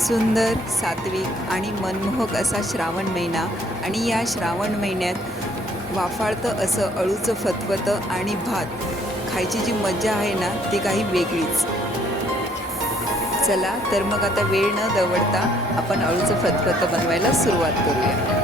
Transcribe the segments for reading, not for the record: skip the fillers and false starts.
सुंदर, सात्विक आणि मनमोहक असा श्रावण महिना आणि या श्रावण महिन्यात वाफाळतं असं अळूचं फतफतं आणि भात खायची जी मजा आहे ना ती काही वेगळीच. चला तर मग आता वेळ न दवडता आपण अळूचं फतफतं बनवायला सुरुवात करूया.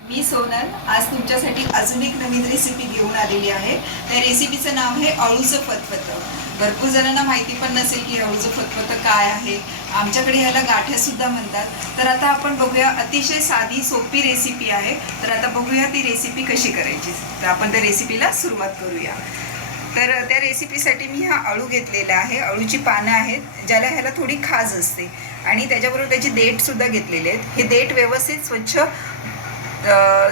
मी सोनल आज तुमच्यासाठी अजून एक नवीन रेसिपी घेऊन आलेली आहे. त्या रेसिपीचं नाव आहे अळूचं फतफतं. भरपूर जणांना माहिती पण नसेल की अळूचं फतफतं काय आहे. आमच्याकडे ह्याला गाठ्या सुद्धा म्हणतात. तर आता आपण बघूया, अतिशय साधी सोपी रेसिपी आहे. तर आता बघूया ती रेसिपी कशी करायची. तर आपण त्या रेसिपीला सुरुवात करूया. तर त्या रेसिपीसाठी मी हा अळू घेतलेला आहे. अळूची पानं आहेत ज्याला ह्याला थोडी खाज असते आणि त्याच्याबरोबर त्याची देठसुद्धा घेतलेले आहेत. हे देठ व्यवस्थित स्वच्छ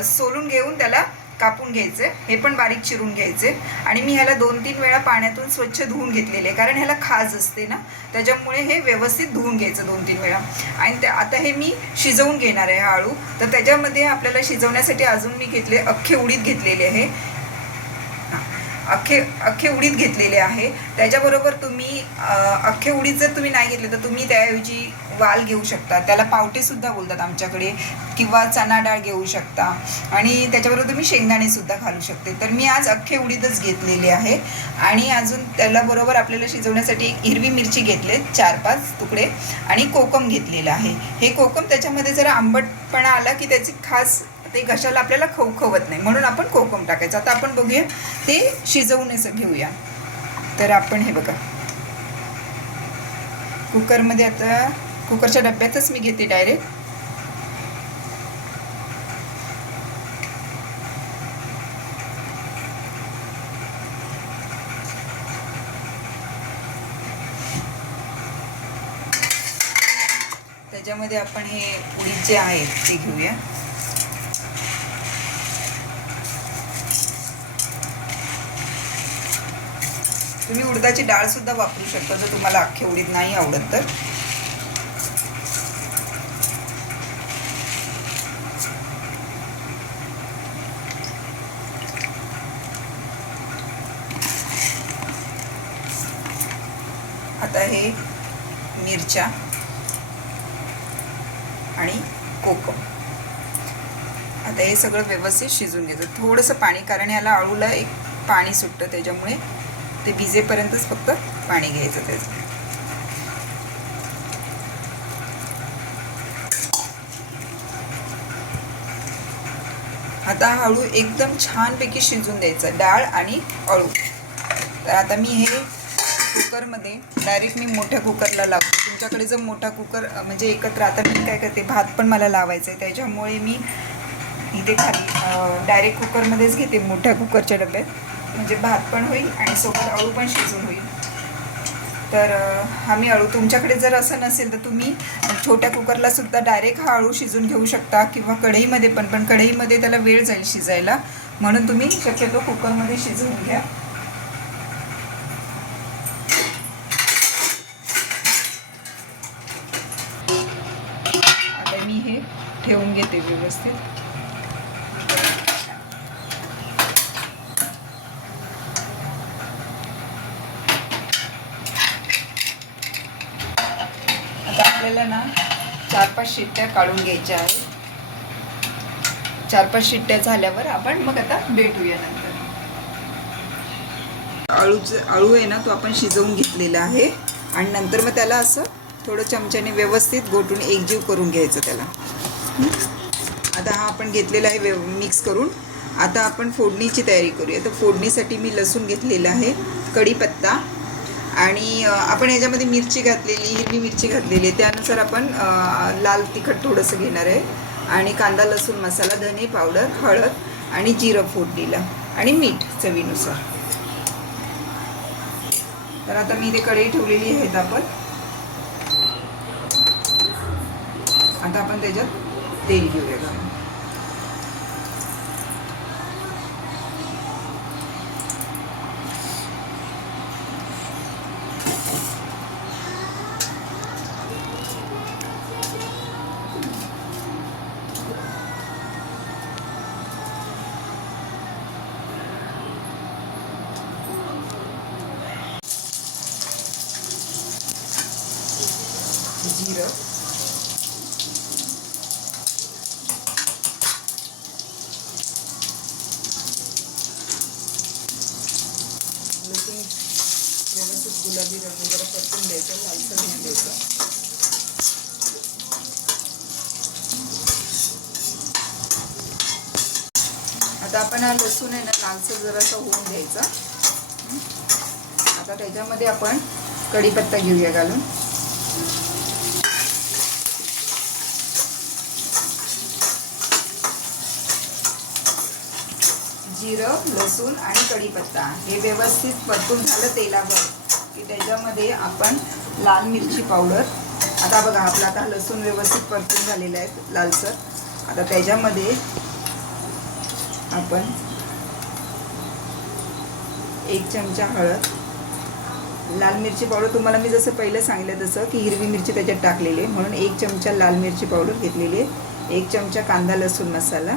सोलून घेऊन त्याला कापून घ्यायचे. हे पण बारीक चिरून घ्यायचे आणि मी ह्याला 2-3 वेळा पाण्यातून स्वच्छ धुवून घेतलेले आहे, कारण ह्याला खाज असते ना, त्याच्यामुळे हे व्यवस्थित धुवून घ्यायचं 2-3 वेळा. आणि आता हे मी शिजवून घेणार आहे हा अळू. तर त्याच्यामध्ये आपल्याला शिजवण्यासाठी अजून मी घेतले अख्खे उडीद घेतलेले आहे. अख्खे उडीद घेतलेले आहे. त्याच्याबरोबर तुम्ही अख्खे उडीद जर तुम्ही नाही घेतले तर तुम्ही त्याऐवजी वाल घेऊ शकता, त्याला पावटेसुद्धा बोलतात आमच्याकडे, किंवा चणा डाळ घेऊ शकता आणि त्याच्याबरोबर तुम्ही शेंगदाणेसुद्धा घालू शकते. तर मी आज अख्खे उडीदच घेतलेले आहे. आणि अजून त्याला बरोबर आपल्याला शिजवण्यासाठी एक हिरवी मिरची घेतले 4-5 तुकडे आणि कोकम घेतलेलं आहे. हे कोकम त्याच्यामध्ये जरा आंबटपणा आला की त्याची खास ते घशाला आपल्याला खवखवत नाही, म्हणून आपण कोकम टाकायचं. आता आपण बघूया ते शिजवून घेऊया. तर आपण हे बघा कुकरमध्ये, आता कुकरच्या डब्यातच मी घेते डायरेक्ट. त्याच्यामध्ये आपण हे उडीद जे आहेत ते घेऊया. तुम्ही उडदाची डाळ सुद्धा वापरू शकता जर तुम्हाला अख्खे उडीद नाही आवडत तर. आता हे मिरच्या आणि कोकम, आता हे सगळं व्यवस्थित शिजून घ्यायचं. थोडंसं पाणी, कारण याला अळूला एक पाणी सुटतं, त्याच्यामुळे ते भिजेपर्यंतच फक्त पाणी घ्यायचं त्याचं. आता हळू एकदम छानपैकी शिजून द्यायचं, डाळ आणि अळू. तर आता मी हे कुकरमध्ये डायरेक्ट मी मोठ्या कुकरला लावते. तुमच्याकडे जर मोठा कुकर म्हणजे एकत्र, आता मी काय करते, भात पण मला लावायचं आहे, त्याच्यामुळे मी इथे खाली डायरेक्ट कुकरमध्येच घेते मोठ्या कुकरच्या डब्यात, म्हणजे भात पण होईल आणि सोबत अळू पण शिजून होईल. तर हा मी अळू, तुमच्याकडे जर असं नसेल तर तुम्ही छोट्या कुकरला सुद्धा डायरेक्ट हा अळू शिजून घेऊ शकता, किंवा कढईमध्ये पण कढईमध्ये त्याला वेळ जाईल शिजायला, म्हणून तुम्ही शक्यतो कुकरमध्ये शिजवून घ्या. आता मी हे ठेवून घेते व्यवस्थित. आपल्याला ना 4-5 शिट्ट्या काढून घ्यायच्या आहेत. 4-5 शिट्ट्या झाल्यावर आपण मग आता भेटूया नंतर. अळू आहे ना तो आपण शिजवून घेतलेला आहे आणि नंतर मग त्याला असं थोडं चमच्याने व्यवस्थित घोटून एकजीव करून घ्यायचं त्याला. आता हा आपण घेतलेला आहे मिक्स करून. आता आपण फोडणीची तयारी करूया. तर फोडणीसाठी मी लसूण घेतलेला आहे कढीपत्ता आणि आपण याच्यामध्ये मिरची घातलेली, हिरवी मिरची घातलेली आहे, त्यानुसार आपण लाल तिखट थोडंसं घेणार आहे आणि कांदा लसूण मसाला, धने पावडर, हळद आणि जिरं फोडणीला आणि मीठ चवीनुसार. तर आता मी इथे कढई ठेवलेली आहेत आपण. आता आपण त्याच्यात तेल घेऊया का. जिरं, लसूण व्यवस्थित गुलाबी रंग जरा परतून द्यायचं, लालसर होऊन द्यायचं. आता आपण हा लसूण आहे ना लालसर जरासा होऊन द्यायचा. आता त्याच्यामध्ये आपण कढीपत्ता घेऊया घालून. जिरं, लसूण आणि कढीपत्ता हे व्यवस्थित परतून झालं तेलावर की त्याच्यामध्ये आपण लाल मिरची पावडर. आता बघा आपला आता लसूण व्यवस्थित परतून झालेला आहे लालसर. आता त्याच्यामध्ये आपण 1 चमचा हळद, लाल मिरची पावडर तुम्हाला मी जसं पहिलं सांगितलं तसं की हिरवी मिरची त्याच्यात टाकलेली आहे म्हणून 1 चमचा लाल मिरची पावडर घेतलेली आहे, 1 चमचा कांदा लसूण मसाला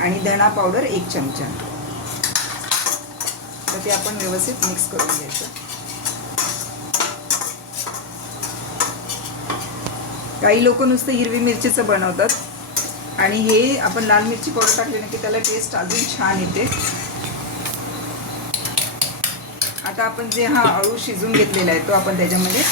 आणि धणा पावडर 1 चमचा. तर ते आपण व्यवस्थित मिक्स करून घ्यायचं. काही लोक नुसतं हिरवी मिरचीचं बनवतात आणि हे आपण लाल मिरची पावडर टाकली ना की त्याला टेस्ट अजून छान येते. आता आपण जे हा अळू शिजून घेतलेला आहे तो आपण त्याच्यामध्ये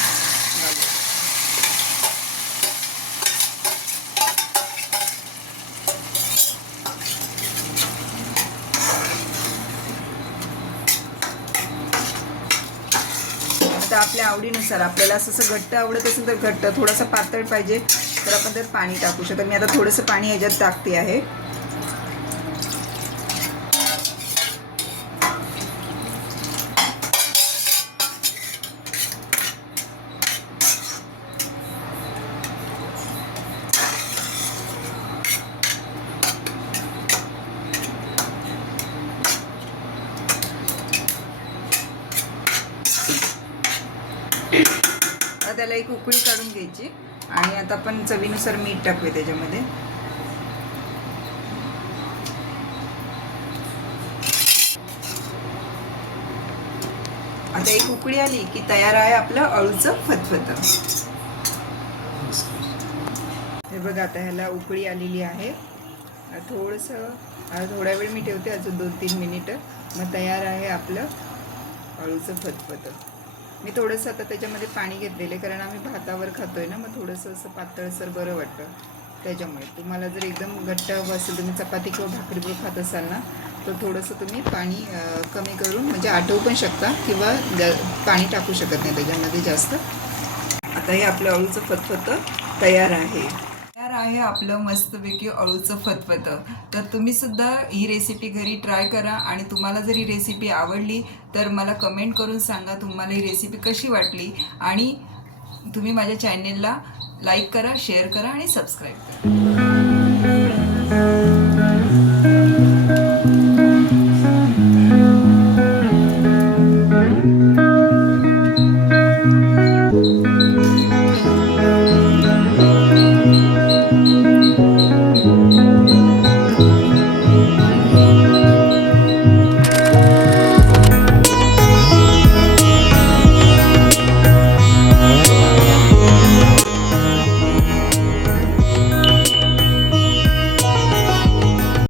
आता आपल्या आवडीनुसार आपल्याला असं घट्ट आवडत असेल तर घट्ट, थोडासा पातळ पाहिजे तर आपण त्यात पाणी टाकू शकतो. मी आता थोडंसं पाणी ह्याच्यात टाकते आहे. त्याला एक उकळी काढून घ्यायची आणि आता आपण चवीनुसार मीठ टाकूया त्याच्यामध्ये. आता एक उकळी आली की तयार आहे आपलं अळूचं फतफतं. हे बघा आता ह्याला उकळी आलेली आहे. थोडा वेळ मी ठेवते, अजून 2-3 मिनिटं, मग तयार आहे आपलं अळूचं फतफतं. मी थोडंसं आता त्याच्यामध्ये पाणी घेतलेलं आहे कारण आम्ही भातावर खातोय ना, मग थोडंसं असं पातळसर बरं वाटतं. त्याच्यामुळे तुम्हाला जर एकदम घट्ट हवं असेल, तुम्ही चपाती किंवा भाकरीवर खात असाल ना, तर थोडंसं तुम्ही पाणी कमी करून म्हणजे आटवू पण शकता किंवा पाणी टाकू शकत नाही त्याच्यामध्ये जास्त. आता हे आपलं अळूचं फतफतं तयार आहे. आहे आपलं मस्तपैकी अळूचं फतफतं. तर तुम्ही सुद्धा ही रेसिपी घरी ट्राय करा आणि तुम्हाला जर ही रेसिपी आवडली तर मला कमेंट करून सांगा तुम्हाला ही रेसिपी कशी वाटली आणि तुम्ही माझ्या चॅनेलला लाईक करा, शेअर करा आणि सबस्क्राईब करा.